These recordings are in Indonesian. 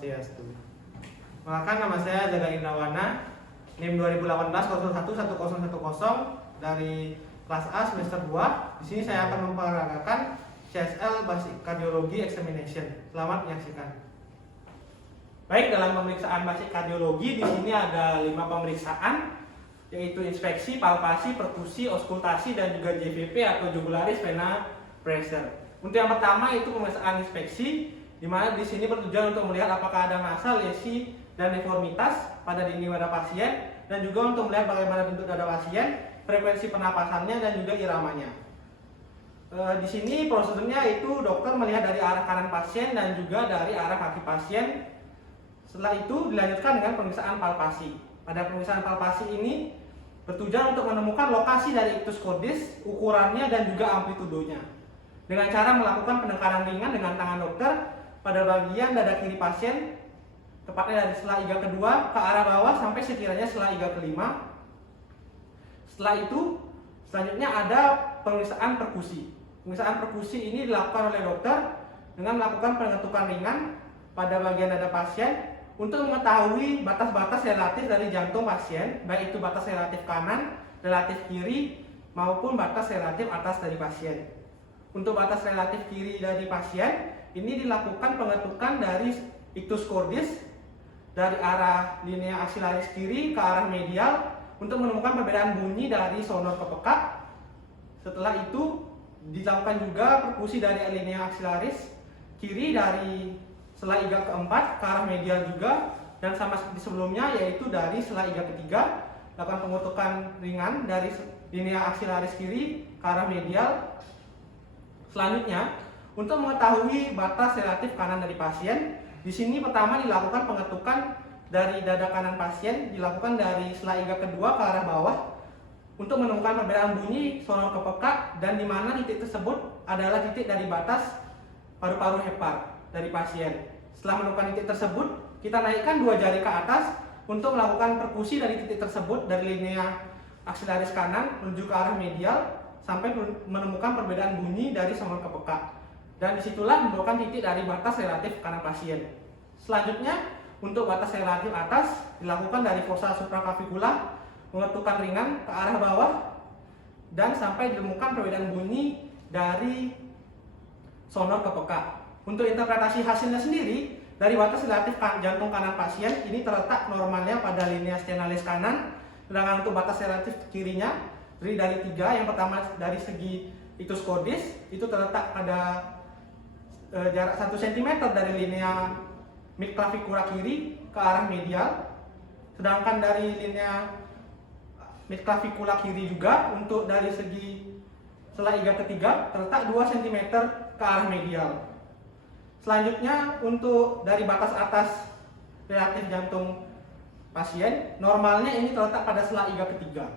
Swastiastu. Perkenalkan, nama saya Jaga Indrawana, NIM 2018-01-1010 dari kelas A semester 2. Di sini saya akan memperagakan CSL Basic Cardiology Examination. Selamat menyaksikan. Baik, dalam pemeriksaan basic kardiologi di sini ada 5 pemeriksaan, yaitu inspeksi, palpasi, perkusi, auskultasi, dan juga JVP atau jugularis vena pressure. Untuk yang pertama itu pemeriksaan inspeksi, di mana di sini bertujuan untuk melihat apakah ada massa, lesi, dan deformitas pada dinding dada pasien, dan juga untuk melihat bagaimana bentuk dada pasien, frekuensi pernapasannya, dan juga iramanya. Di sini prosedurnya itu dokter melihat dari arah kanan pasien dan juga dari arah kaki pasien. Setelah itu dilanjutkan dengan pemeriksaan palpasi. Pada pemeriksaan palpasi ini bertujuan untuk menemukan lokasi dari ictus cordis, ukurannya, dan juga amplitudonya. Dengan cara melakukan penekanan ringan dengan tangan dokter pada bagian dada kiri pasien, tepatnya dari sela iga kedua ke arah bawah sampai sekiranya sela iga kelima. Setelah itu, selanjutnya ada pemeriksaan perkusi. Pemeriksaan perkusi ini dilakukan oleh dokter dengan melakukan pengetukan ringan pada bagian dada pasien untuk mengetahui batas-batas relatif dari jantung pasien, baik itu batas relatif kanan, relatif kiri, maupun batas relatif atas dari pasien. Untuk batas relatif kiri dari pasien, ini dilakukan pengetukan dari ictus cordis dari arah linea axillaris kiri ke arah medial untuk menemukan perbedaan bunyi dari sonor ke pekak. Setelah itu dilakukan juga perkusi dari linea axillaris kiri dari sela iga keempat ke arah medial juga, dan sama seperti sebelumnya yaitu dari sela iga ketiga lakukan pengetukan ringan dari linea axillaris kiri ke arah medial. Selanjutnya, untuk mengetahui batas relatif kanan dari pasien, di sini pertama dilakukan pengetukan dari dada kanan pasien, dilakukan dari sela iga kedua ke arah bawah untuk menemukan perbedaan bunyi sonor ke pekak, dan di mana titik tersebut adalah titik dari batas paru-paru hepar dari pasien. Setelah menemukan titik tersebut, kita naikkan 2 jari ke atas untuk melakukan perkusi dari titik tersebut dari linea axillaris kanan menuju ke arah medial sampai menemukan perbedaan bunyi dari sonor ke pekak. Dan disitulah merupakan titik dari batas relatif kanan pasien. Selanjutnya, untuk batas relatif atas dilakukan dari fossa supraclavicular, mengetukkan ringan ke arah bawah dan sampai ditemukan perbedaan bunyi dari sonor ke pekak. Untuk interpretasi hasilnya sendiri, dari batas relatif jantung kanan pasien ini terletak normalnya pada linea stenalis kanan, sedangkan untuk batas relatif kirinya terdiri dari 3. Yang pertama dari segi ictus cordis itu terletak pada jarak 1 cm dari linea midclavicula kiri ke arah medial, sedangkan dari linea midclavicula kiri juga untuk dari segi sela iga ketiga terletak 2 cm ke arah medial. Selanjutnya, untuk dari batas atas relatif jantung pasien, normalnya ini terletak pada sela iga ketiga.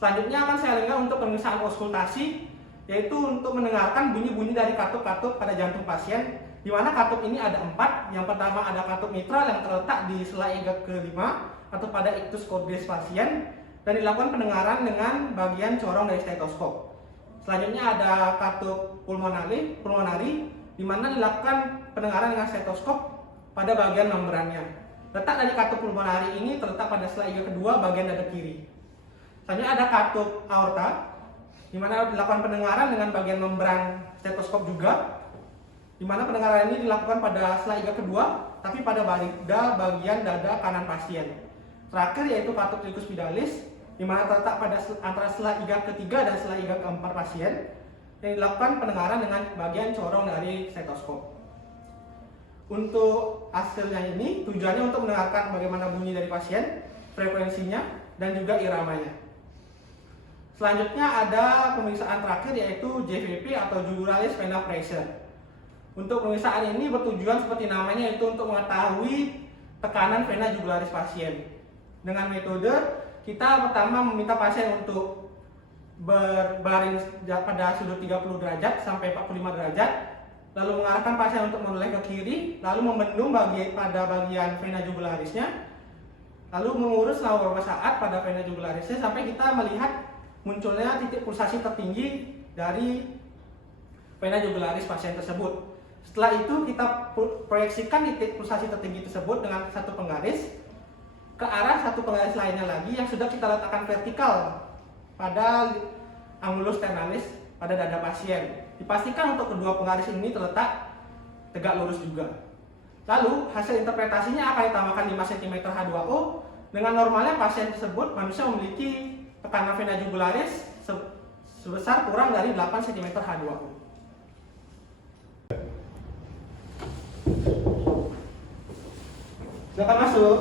Selanjutnya akan saya lihat untuk pemeriksaan auskultasi, yaitu untuk mendengarkan bunyi-bunyi dari katup-katup pada jantung pasien, di mana katup ini ada 4. Yang pertama ada katup mitral yang terletak di sela iga kelima atau pada ictus cordis pasien, dan dilakukan pendengaran dengan bagian corong dari stetoskop. Selanjutnya ada katup pulmonari, di mana dilakukan pendengaran dengan stetoskop pada bagian membrannya. Letak dari katup pulmonari ini terletak pada sela iga kedua bagian dada kiri. Selanjutnya ada katup aorta, di mana dilakukan pendengaran dengan bagian membran stetoskop juga, di mana pendengaran ini dilakukan pada sela iga kedua, tapi pada bagian dada kanan pasien. Terakhir yaitu katup tricuspidalis, di mana terletak pada antara sela iga ketiga dan sela iga keempat pasien, yang dilakukan pendengaran dengan bagian corong dari stetoskop. Untuk hasilnya ini tujuannya untuk mendengarkan bagaimana bunyi dari pasien, frekuensinya, dan juga iramanya. Selanjutnya ada pemeriksaan terakhir yaitu JVP atau jugularis vena pressure. Untuk pemeriksaan ini bertujuan seperti namanya, yaitu untuk mengetahui tekanan vena jugularis pasien. Dengan metode kita pertama meminta pasien untuk berbaring pada sudut 30 derajat sampai 45 derajat, lalu mengarahkan pasien untuk menoleh ke kiri, lalu membendung pada bagian vena jugularisnya, lalu mengurus selama beberapa saat pada vena jugularisnya sampai kita melihat munculnya titik pulsasi tertinggi dari vena jugularis pasien tersebut. Setelah itu kita proyeksikan titik pulsasi tertinggi tersebut dengan satu penggaris ke arah satu penggaris lainnya lagi yang sudah kita letakkan vertikal pada angulus ternalis pada dada pasien. Dipastikan untuk kedua penggaris ini terletak tegak lurus juga. Lalu hasil interpretasinya akan ditambahkan 5 cm H2O. Dengan normalnya pasien tersebut manusia memiliki tekanan vena jugularis sebesar kurang dari 8 cm H2O. Silakan masuk.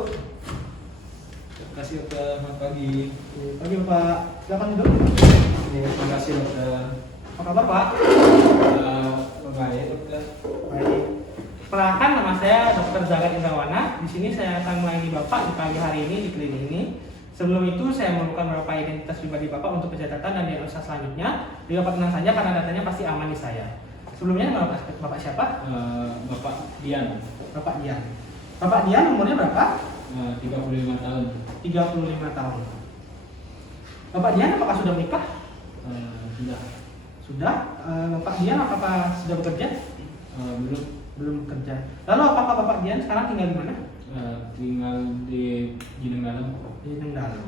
Terima kasih dokter, selamat pagi. Pagi Bapak, silakan duduk. Terima kasih dokter. Apa kabar Pak? Baik dokter. Baik. Perkenalkan, nama saya Dr. Zagat Indrawana. Di sini saya akan melayani Bapak di pagi hari ini di klinik ini. Sebelum itu saya memerlukan beberapa identitas pribadi Bapak untuk pencatatan dan diagnosa selanjutnya. Jadi Bapak tenang saja karena datanya pasti aman di saya. Sebelumnya Bapak siapa? Bapak Dian. Bapak Dian. Bapak Dian umurnya berapa? 35 tahun. 35 tahun. Bapak Dian apakah sudah menikah? Sudah. Sudah. Bapak Dian apakah sudah bekerja? Belum. Belum bekerja. Lalu apakah Bapak Dian sekarang tinggal di mana? Tinggal di Jineng Dalam. Di Nengdalam.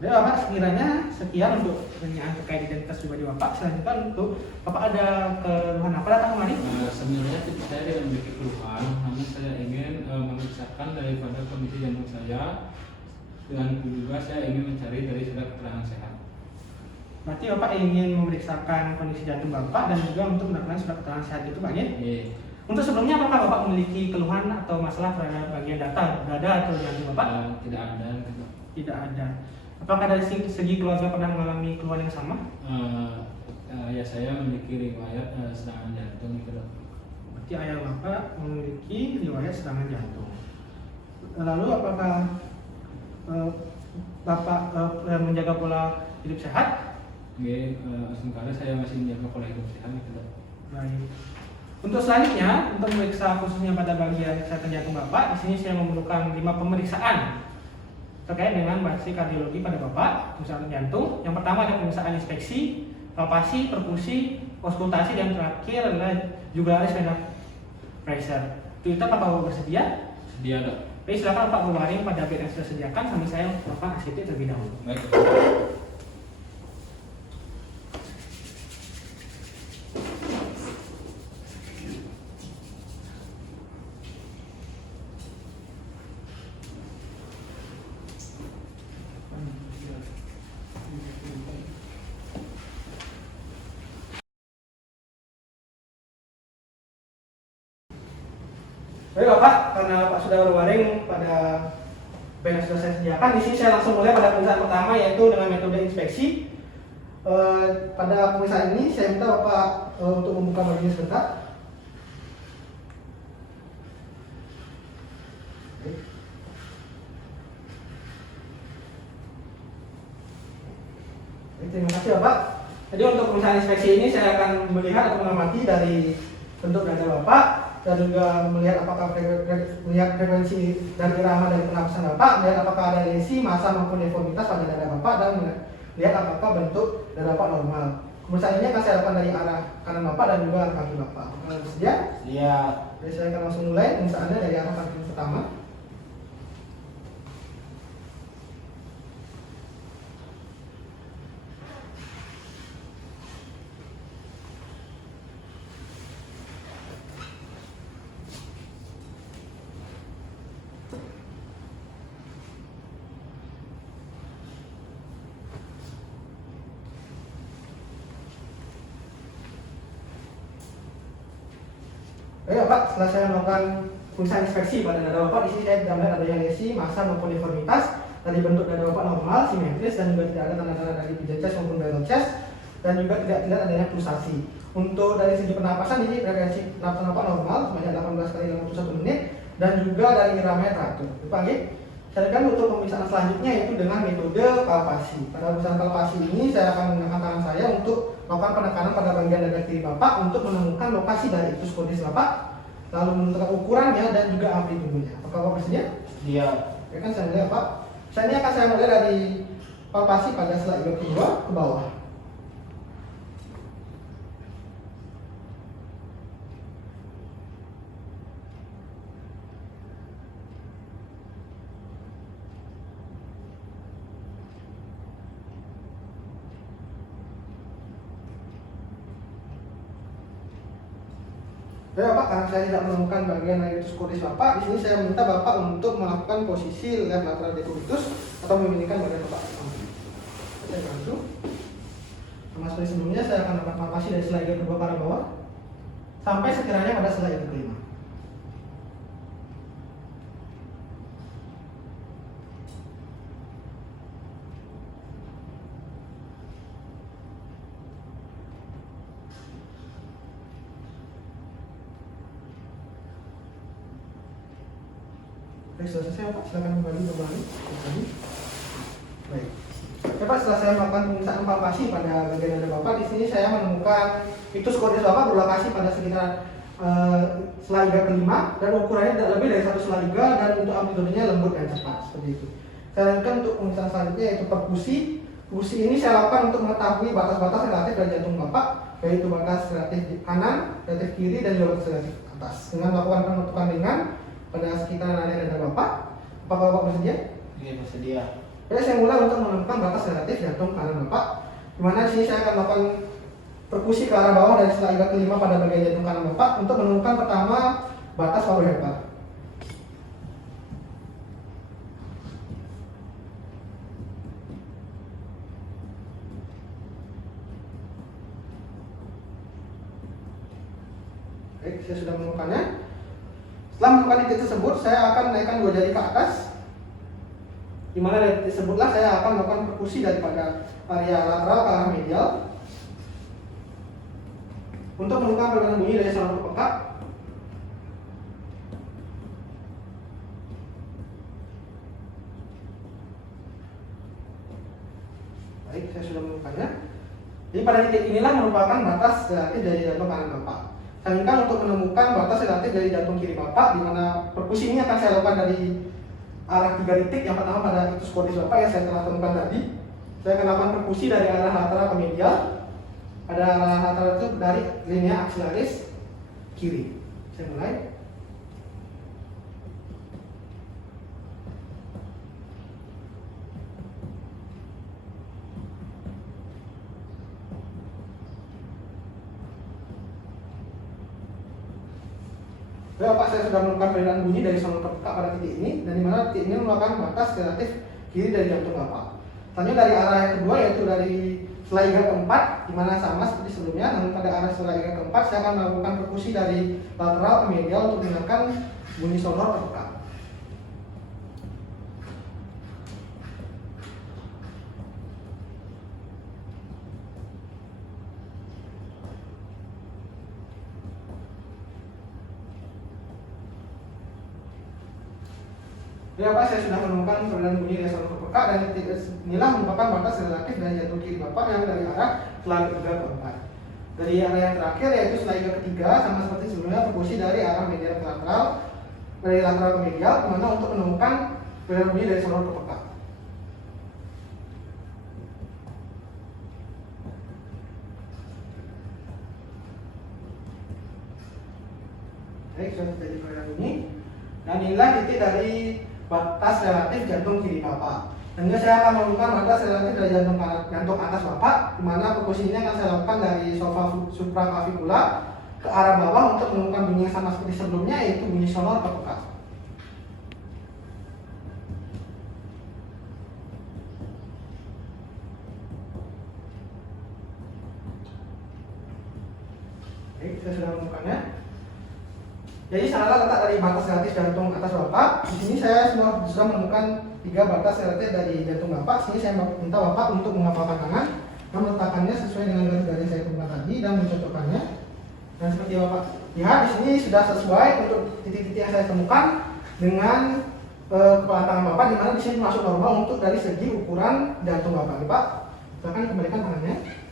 Jadi Bapak sekiranya sekian untuk pertanyaan terkait identitas pribadi Bapak. Selanjutnya untuk Bapak ada keluhan apa datang kemari? Sebenarnya saya tidak memiliki keluhan, namun saya ingin memeriksakan daripada kondisi jantung saya, dan juga saya ingin mencari dari surat keterangan sehat. Berarti Bapak ingin memeriksakan kondisi jantung Bapak dan juga untuk mendapatkan surat keterangan sehat itu Pak ya? Iya. Untuk sebelumnya apakah Bapak memiliki keluhan atau masalah pada bagian dada atau jantung Bapak? Tidak ada. Tidak ada. Apakah dari segi keluarga pernah mengalami keluhan yang sama? Ya saya memiliki riwayat serangan jantung gitu dok. Berarti ayah Bapak memiliki riwayat serangan jantung. Lalu apakah Bapak menjaga pola hidup sehat? Sementara saya masih menjaga pola hidup sehat gitu dok. Baik. Untuk selanjutnya, untuk memeriksa khususnya pada bagian kesehatan jantung Bapak, di sini saya memerlukan 5 pemeriksaan terkait dengan bahasa kardiologi pada Bapak, pemeriksaan jantung. Yang pertama ada pemeriksaan inspeksi, palpasi, perfusi, auskultasi, dan terakhir adalah jugularis vena pressure. Itu apakah Bapak bersedia? Sedia dok. Baik, silakan Bapak berbaring pada bed yang sudah sediakan sambil saya Bapak ACT terlebih dahulu. Baik. Baik Bapak, karena Bapak sudah berbaring pada bed yang sudah saya sediakan, di sini saya langsung mulai pada pemeriksaan pertama yaitu dengan metode inspeksi. Pada pemeriksaan ini saya minta Bapak untuk membuka bajunya sebentar. Terima kasih Bapak. Jadi untuk pemeriksaan inspeksi ini saya akan melihat atau mengamati dari bentuk dada Bapak dan juga melihat apakah melihat frekuensi dan irama dari pernapasan Bapak, melihat apakah ada lesi, massa maupun deformitas pada dada Bapak, dan melihat apakah bentuk dada Bapak normal. Pemeriksaan ini akan saya lakukan dari arah kanan Bapak dan juga arah kaki Bapak. Apakah bersedia? Siap. Jadi saya akan langsung mulai pemeriksaannya dari arah kaki pertama. Baik Bapak, setelah saya melakukan pemeriksaan inspeksi pada dada Bapak, di sini saya tidak melihat adanya lesi, massa maupun deformitas. Dari bentuk dada Bapak normal, simetris, dan juga tidak ada tanda-tanda dari pigeon chest maupun barrel chest, dan juga tidak terlihat adanya pulsasi. Untuk dari segi pernapasan, ini frekuensi pernapasan Bapak normal, sebanyak 18 kali dalam waktu 1 menit, dan juga dari iramanya teratur. Dipanggil. Sedangkan untuk pemeriksaan selanjutnya yaitu dengan metode palpasi. Pada pemeriksaan palpasi ini saya akan menggunakan tangan saya untuk melakukan penekanan pada bagian dada kiri Bapak untuk menemukan lokasi dari ictus kondis Bapak, lalu menentukan ukurannya dan juga amplitudonya. Apakah Bapak bersedia? Iya. Ya kan saya mulai Pak. Ini akan saya mulai dari palpasi pada sela ilok kedua ke bawah. Ya Bapak, karena saya tidak menemukan bagian decubitus cordis Bapak, di sini saya minta Bapak untuk melakukan posisi left lateral decubitus atau memindahkan bagian Bapak. Saya bantu. Sama seperti sebelumnya, saya akan melakukan palpasi dari sela iga kedua ke arah bawah sampai sekiranya pada sela iga kelima. Baik, sudah selesai Pak, silakan kembali. Baik. Ya Pak, setelah saya melakukan pemeriksaan palpasi pada bagian dada Bapak, di sini saya menemukan ictus cordis Bapak berlokasi pada sekitar sela iga kelima dan ukurannya tidak lebih dari 1 sela iga dan untuk amplitudenya lembut dan cepat seperti itu. Saya lanjutkan untuk pemeriksaan selanjutnya yaitu perkusi. Perkusi ini saya lakukan untuk mengetahui batas-batas relatif dari jantung Bapak, yaitu batas relatif kanan, relatif kiri dan juga batas relatif atas. Dengan melakukan penutupan ringan pada sekitar area dada Bapak. Apakah Bapak bersedia? Iya, bersedia. Jadi saya mulai untuk menemukan batas relatif jantung kanan Bapak. Di mana di sini saya akan melakukan perkusi ke arah bawah dari sela iga kelima pada bagian jantung kanan Bapak untuk menemukan pertama batas paru hepar. Baik, saya sudah menemukannya. Setelah menemukan titik tersebut, saya akan menaikkan 2 jari ke atas. Di mana dari titik tersebutlah saya akan melakukan perkusi daripada area lateral ke arah medial untuk menemukan perbedaan bunyi dari saluran peka. Baik, saya sudah menemukannya. Jadi pada titik inilah merupakan batas relatif dari jantung kanan Bapak. Selanjutnya untuk menemukan batas relatif dari jantung kiri Bapak, di mana perkusi ini akan saya lakukan dari arah 3 titik. Yang pertama pada ictus cordis Bapak yang saya telah temukan tadi. Saya akan lakukan perkusi dari arah lateral ke medial. Pada arah lateral itu dari linea axillaris kiri. Saya mulai. Ya Pak, saya sudah menemukan perbedaan bunyi dari saluran terbuka pada titik ini, dan dimana titik ini merupakan batas relatif kiri dari jantung Bapak. Selanjutnya dari arah yang kedua yaitu dari sela iga keempat, dimana sama seperti sebelumnya, namun pada arah sela iga keempat saya akan melakukan perkusi dari lateral ke medial untuk mendengarkan bunyi sonor terbuka. Ya Pak, saya sudah menemukan perbedaan bunyi dari saluran terbuka dan titik inilah merupakan batas relatif dari jantung kiri Bapak yang dari arah sela iga keempat. Dari arah yang terakhir yaitu sela iga ketiga, sama seperti sebelumnya, perkusi dari arah medial ke lateral, dari lateral ke medial, dimana untuk menemukan perbedaan bunyi dari saluran terbuka. Baik, sudah terjadi perbedaan bunyi. Dan inilah titik dari batas relatif jantung kiri Bapak. Dan juga saya akan menemukan batas relatif dari jantung atas Bapak, di mana perkusi ini akan saya lakukan dari supraclavicula ke arah bawah untuk menemukan bunyi yang sama seperti sebelumnya, yaitu bunyi sonor terbuka. Baik, saya sudah menemukannya. Jadi sanalah letak dari batas relatif jantung atas Bapak. Di sini saya sudah menemukan 3 batas relatif dari jantung Bapak. Sini saya minta Bapak untuk menghafalkan tangan dan meletakkannya sesuai dengan garis-garis yang saya temukan tadi dan mencocokkannya. Dan seperti Bapak lihat di sini sudah sesuai untuk titik-titik yang saya temukan dengan kepala tangan Bapak, di mana di sini masuk normal untuk dari segi ukuran jantung Bapak. Pak, silakan kembalikan tangannya.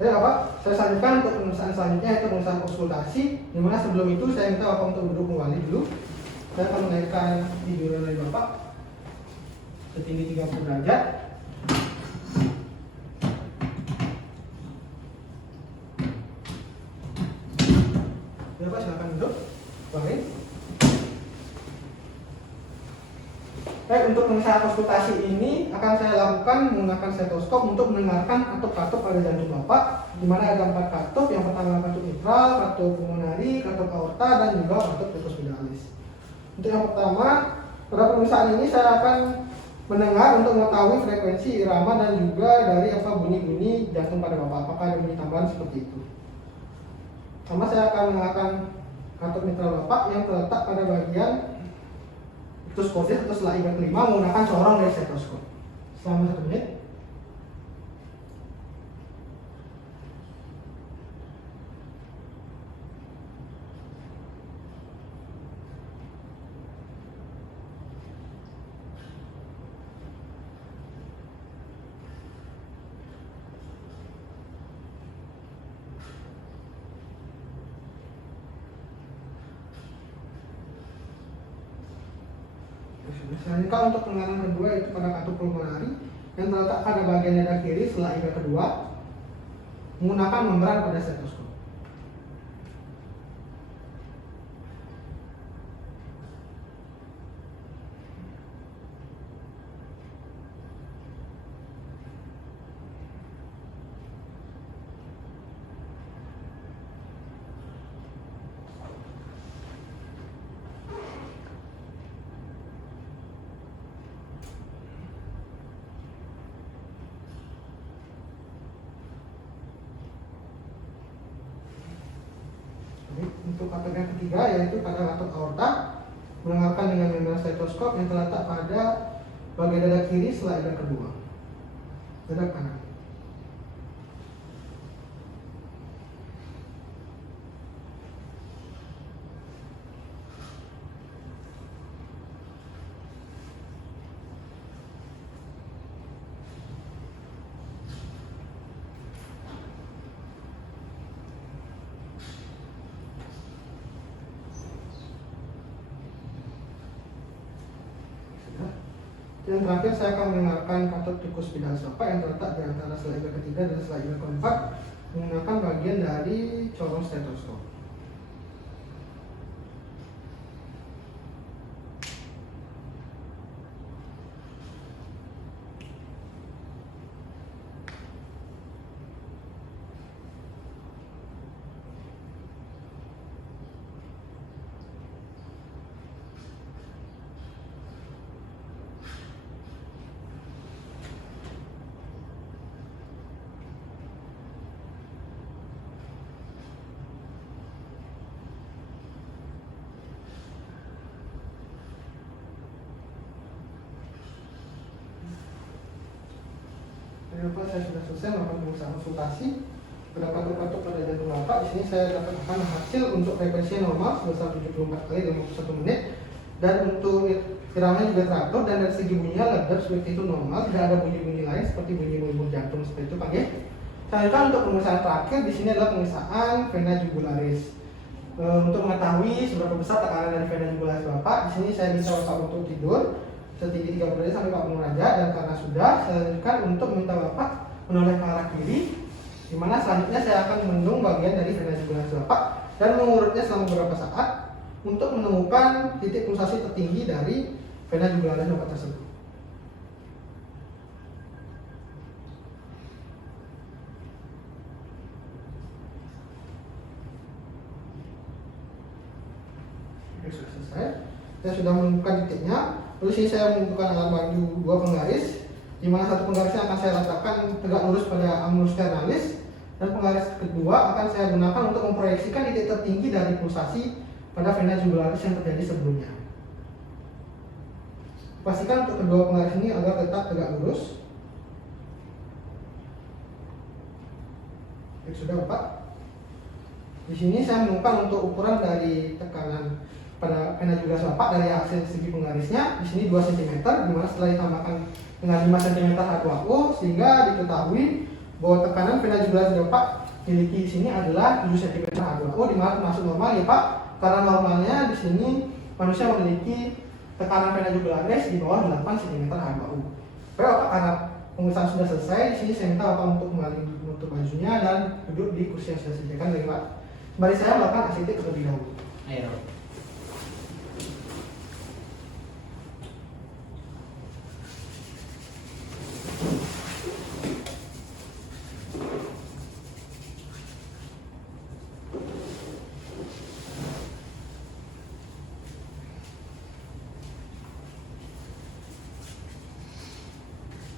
Jadi Bapak, saya lanjutkan untuk pemeriksaan selanjutnya yaitu pemeriksaan auskultasi, di mana sebelum itu saya minta Bapak untuk duduk kembali dulu. Saya akan menaikkan tiduran dari Bapak setinggi 30 derajat. Bapak silakan duduk. Baik. Baik, untuk pemeriksaan auskultasi ini akan saya lakukan menggunakan stetoskop untuk mendengarkan katup-katup pada jantung Bapak, di mana ada 4 katup. Yang pertama katup mitral, katup pulmonari, katup aorta, dan juga katup tricuspidalis. Untuk yang pertama, pada pemeriksaan ini saya akan mendengar untuk mengetahui frekuensi irama dan juga dari apa bunyi-bunyi jantung pada Bapak, apakah ada bunyi tambahan seperti itu. Pertama saya akan mendengarkan katup mitral Bapak yang terletak pada bagian stetoskopis atau selah iga kelima menggunakan corong dari stetoskop. Selama 1 menit. Selanjutnya untuk penanganan kedua yaitu pada katup pulmonari yang terletak pada bagian dada kiri selah iga kedua menggunakan membran pada stetoskop. Untuk katup yang ketiga yaitu pada katup aorta mendengarkan dengan membran stetoskop yang terletak pada bagian dada kiri selah iga kedua, dada kanan. Yang terakhir saya akan mendengarkan katup tricuspidalis Bapak yang terletak di antara selah iga ketiga dan selah iga keempat menggunakan bagian dari corong stetoskop. Kenapa saya sudah selesai melakukan pemeriksaan konsultasi pada katup-katup pada jantung Bapak. Di sini saya dapatkan hasil untuk frekuensi normal sebesar 74 kali dalam waktu 1 menit, dan untuk iramanya juga teratur, dan dari segi bunyinya ledap seperti itu normal, tidak ada bunyi-bunyi lain seperti bunyi-bunyi jantung seperti itu, Pak ya. Selanjutnya untuk pemeriksaan terakhir di sini adalah pemeriksaan vena jugularis. Untuk mengetahui seberapa besar tekanan dari vena jugularis Bapak, di sini saya minta Bapak untuk tidur setinggi 30 derajat sampai Bapak meraja, dan karena sudah, saya lanjutkan untuk minta Bapak menoleh ke arah kiri, di mana selanjutnya saya akan mendung bagian dari vena jugularis Bapak dan mengurutnya selama beberapa saat untuk menemukan titik pulsasi tertinggi dari vena jugularis Bapak tersebut. Oke, sudah selesai. Saya sudah menemukan titiknya. Lalu sini saya membutuhkan alat bantu 2 penggaris, di mana satu penggarisnya akan saya letakkan tegak lurus pada annulus ternalis, dan penggaris kedua akan saya gunakan untuk memproyeksikan titik tertinggi dari pulsasi pada vena jugularis yang terjadi sebelumnya. Pastikan untuk kedua penggaris ini agar tetap tegak lurus. Oke, sudah Bapak. Di sini saya menemukan untuk ukuran dari tekanan pada vena jugularis Bapak dari hasil segi penggarisnya di sini 2 cm, di mana setelah ditambahkan dengan 5 cm H2O sehingga diketahui bahwa tekanan vena jugularis Bapak miliki di sini adalah 7 cm H2O, di mana termasuk normal ya Pak, karena normalnya di sini manusia memiliki tekanan vena jugularis di bawah 8 cm H2O. Oke Bapak, karena pemeriksaan sudah selesai, di sini saya minta Bapak untuk kembali menutup bajunya dan duduk di kursi yang sudah disediakan dari Pak. Kembali saya melakukan ACT terlebih dahulu. Ayo.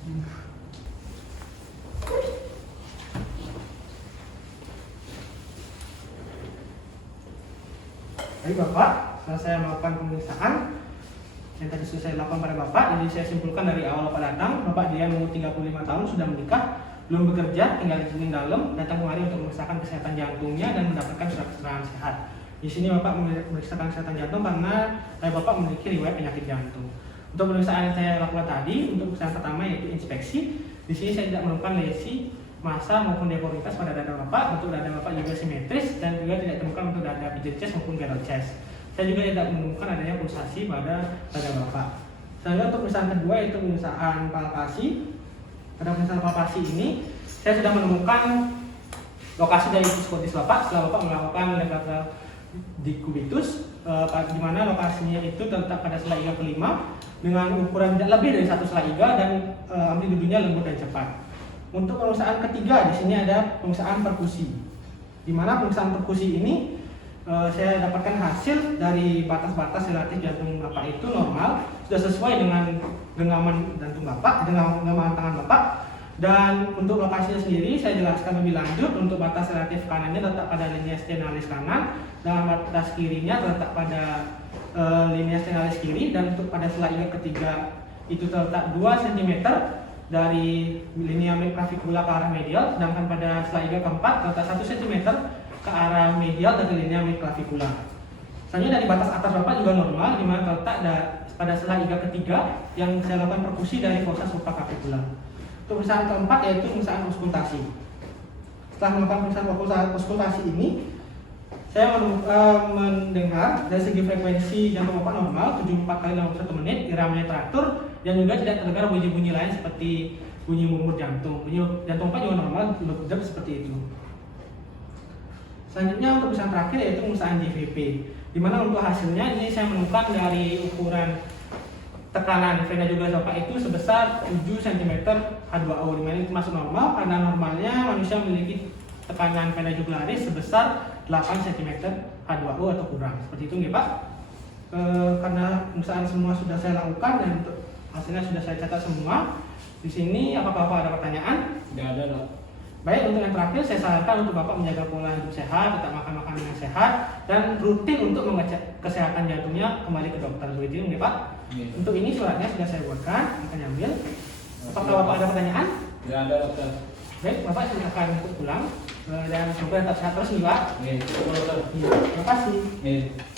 Baik Bapak, setelah saya melakukan pemeriksaan yang tadi sudah saya lakukan pada Bapak, jadi saya simpulkan dari awal Bapak datang, Bapak dia umur 35 tahun, sudah menikah, belum bekerja, tinggal di sini dalam, datang kemari untuk memeriksakan kesehatan jantungnya dan mendapatkan surat keterangan sehat. Di sini Bapak memeriksakan kesehatan jantung karena Bapak memiliki riwayat penyakit jantung. Untuk pemeriksaan yang saya lakukan tadi, untuk pemeriksaan pertama yaitu inspeksi, di sini saya tidak menemukan lesi, massa maupun deformitas pada dada Bapak. Bentuk dada Bapak juga simetris dan juga tidak ditemukan bentuk dada pigeon chest maupun barrel chest. Saya juga tidak menemukan adanya pulsasi pada dada Bapak. Selanjutnya untuk pemeriksaan kedua yaitu pemeriksaan palpasi. Pada pemeriksaan palpasi ini saya sudah menemukan lokasi dari psikotis Bapak setelah Bapak melakukan levator decubitus, di mana lokasinya itu terletak pada sela iga kelima dengan ukuran lebih dari 1 sela iga dan amplitudonya lembut dan cepat. Untuk pemeriksaan ketiga di sini ada pemeriksaan perkusi, di mana pemeriksaan perkusi ini saya dapatkan hasil dari batas-batas relatif jantung Bapak itu normal, sudah sesuai dengan genggaman jantung Bapak, genggaman tangan Bapak. Dan untuk lokasinya sendiri saya jelaskan lebih lanjut. Untuk batas relatif kanannya terletak pada linea stenalis kanan, dan batas kirinya terletak pada linea stenalis kiri, dan untuk pada sela iga ketiga itu terletak 2 cm dari linea midclavicular ke arah medial, sedangkan pada sela iga keempat terletak 1 cm ke arah medial dari linea midclavicular. Selanjutnya dari batas atas Bapak juga normal, di mana terletak pada sela iga ketiga yang saya lakukan perkusi dari fossa supraclavicular. Untuk pemeriksaan keempat yaitu pemeriksaan auskultasi. Setelah melakukan pemeriksaan auskultasi ini, saya mendengar dari segi frekuensi jantung Bapak normal 74 kali dalam 1 menit, iramanya teratur, dan juga tidak terdengar bunyi-bunyi lain seperti bunyi murmur jantung. Bunyi jantung Bapak juga normal, berdetak seperti itu. Selanjutnya untuk pemeriksaan terakhir yaitu pemeriksaan JVP, di mana untuk hasilnya ini saya menemukan dari ukuran tekanan vena jugular Bapak itu sebesar 7 cm H2O, di mana itu masuk normal karena normalnya manusia memiliki tekanan vena jugularis sebesar 8 cm H2O atau kurang. Seperti itu nggih Pak. Karena pemeriksaan semua sudah saya lakukan dan untuk hasilnya sudah saya catat semua. Di sini apakah Bapak ada pertanyaan? Tidak ada, Dok. Baik, untuk yang terakhir saya sarankan untuk Bapak menjaga pola hidup sehat, tetap makan makanan yang sehat, dan rutin untuk mengecek kesehatan jantungnya kembali ke dokter. Begitu nggih Pak? Untuk ini suratnya sudah saya buatkan, akan ambil. Apakah Bapak ada pertanyaan? Tidak ada, Dokter. Baik, Bapak silakan untuk pulang dan semoga tetap sehat terus nih Pak. Terima kasih. Terima kasih.